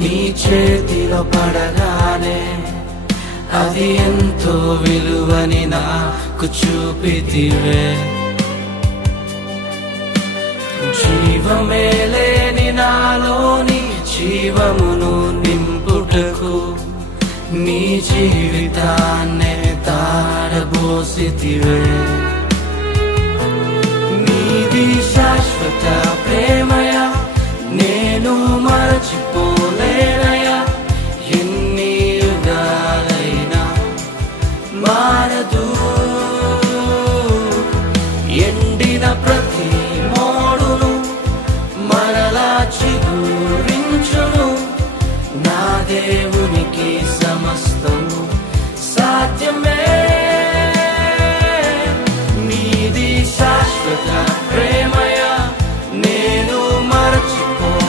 నీ చేతిలో పడగానే అది ఎంతో విలువని నాకు చూపితివే. జీవమే లేని నాలోని జీవమును నింపుటకు నీ జీవితాన్నే తారబోసితివే. నీది శాశ్వత ప్రేమయ నేను మరచిపోలేనయా. ఎన్ని యుగాలైనా మారదు. ఎండిన ప్రతి మోడును మరలా చిగురించును. నా దేవునికి సమస్తము సాధ్యమే. నీది శాశ్వత